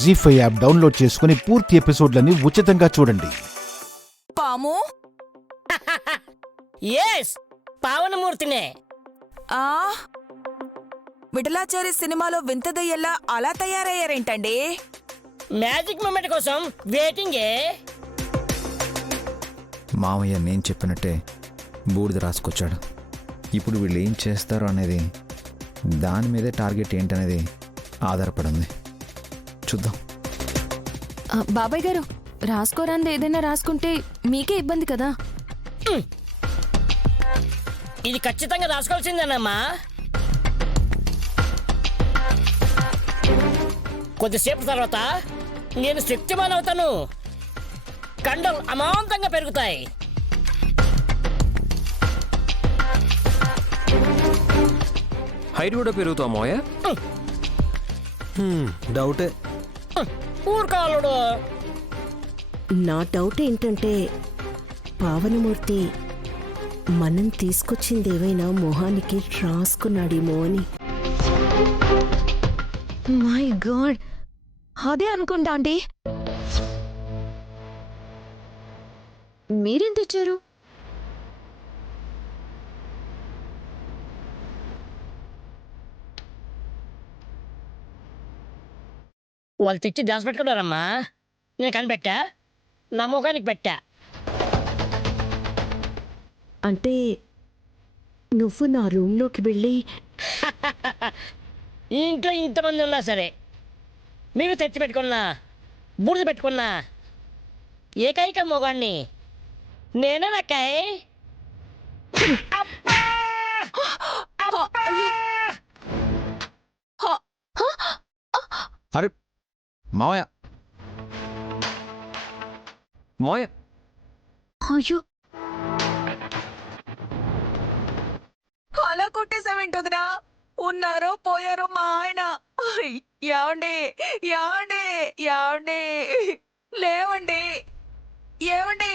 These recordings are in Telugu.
జీ5 యాప్ డౌన్లోడ్ చేసుకుని పూర్తి ఎపిసోడ్లని ఉచితంగా చూడండి. పాము ఎస్ పావనమూర్తినే. ఆ విఠలాచారి సినిమాలో వింత దయ్యల్లా అలా తయారయ్యారేంటండి? మ్యాజిక్ మూమెంట్ కోసం వెయిటింగే. మావయ్య నేను చెప్పినట్టే బూడిద రాసుకొచ్చాడు. ఇప్పుడు వీళ్ళు ఏం చేస్తారో అనేది దాని మీదే టార్గెట్ ఏంటనేది ఆధారపడింది. చూద్దాం. బాబాయ్ గారు, రాసుకోరాంది ఏదైనా రాసుకుంటే మీకే ఇబ్బంది కదా. ఇది ఖచ్చితంగా రాసుకోవాల్సిందేనమ్మా. కొద్దిసేపు తర్వాత నేను శక్తిమాన్ అవుతాను. కండలు అమాంతంగా పెరుగుతాయి. హైట్ కూడా పెరుగుతావు మావయ్య? డౌటే. ఊరుకాలుడు. నా డౌట్ ఏంటంటే పావనమూర్తి మనం తీసుకొచ్చిందేవైనా మొహానికి రాసుకున్నాడేమో అని. మై గాడ్, అదే అనుకుంటా ఆంటీ. మీరేం తెచ్చారు? వాళ్ళు తెచ్చి డాన్స్ పెట్టుకున్నారమ్మా. నేను కనిపెట్టా, నా ముఖానికి పెట్టా. అంటే నువ్వు నా రూమ్లోకి వెళ్ళి ఈ ఇంట్లో ఇంతమంది ఉన్నా సరే మీరు తెచ్చి పెట్టుకున్నా బూడిద పెట్టుకున్నా ఏకైక మొగాన్ని నేనే నక్కాయ్. అరే మావయ్య, మావయ్య అయ్యో, అలా కొట్టేసామేంటొదినా? ఉన్నారో పోయారో మా ఆయన. ఏమండి ఏమండి ఏమండి, లేవండి ఏమండి.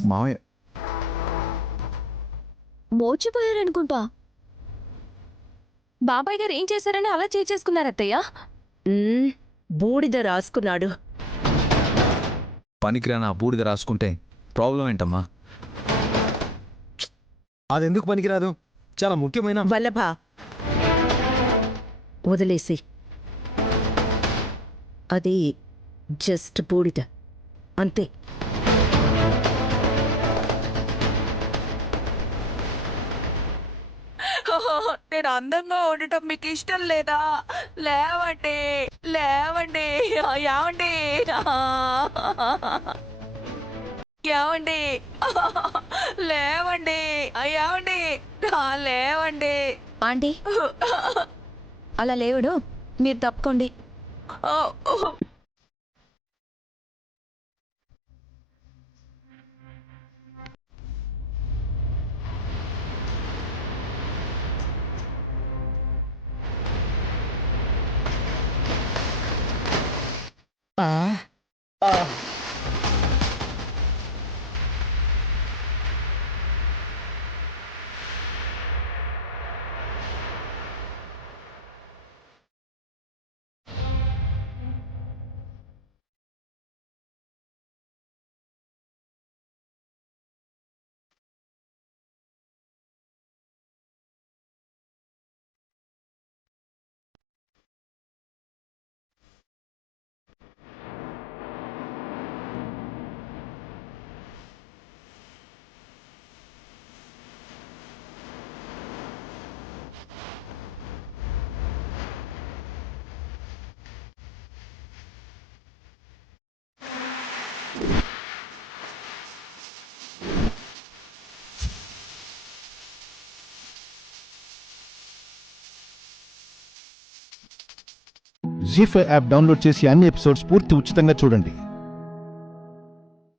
మావయ్య మోచిపోయారనుకుంటా. బాబాయ్ గారు ఏం చేశారని అలా చేసేసుకున్నారు అత్తయ్య? బూడిద రాసుకున్నాడు. పనికిరాని ఆ బూడిద రాసుకుంటే ప్రాబ్లం ఏంటమ్మా? అదెందుకు పనికిరాదు? చాలా ముఖ్యమైన. వల్లభ, వదిలేసి. అది జస్ట్ బూడిద అంతే. నేను అందంగా ఉండటం మీకు ఇష్టం లేదా? లేవండి లేవండి ఏమండి ఏమండి లేవండి ఏమండి లేవండి. ఆంటీ, అలా లేవుడు, మీరు తప్పుకోండి. జీ5 యాప్ డౌన్లోడ్ చేసి అన్ని ఎపిసోడ్స్ పూర్తి ఉచితంగా చూడండి.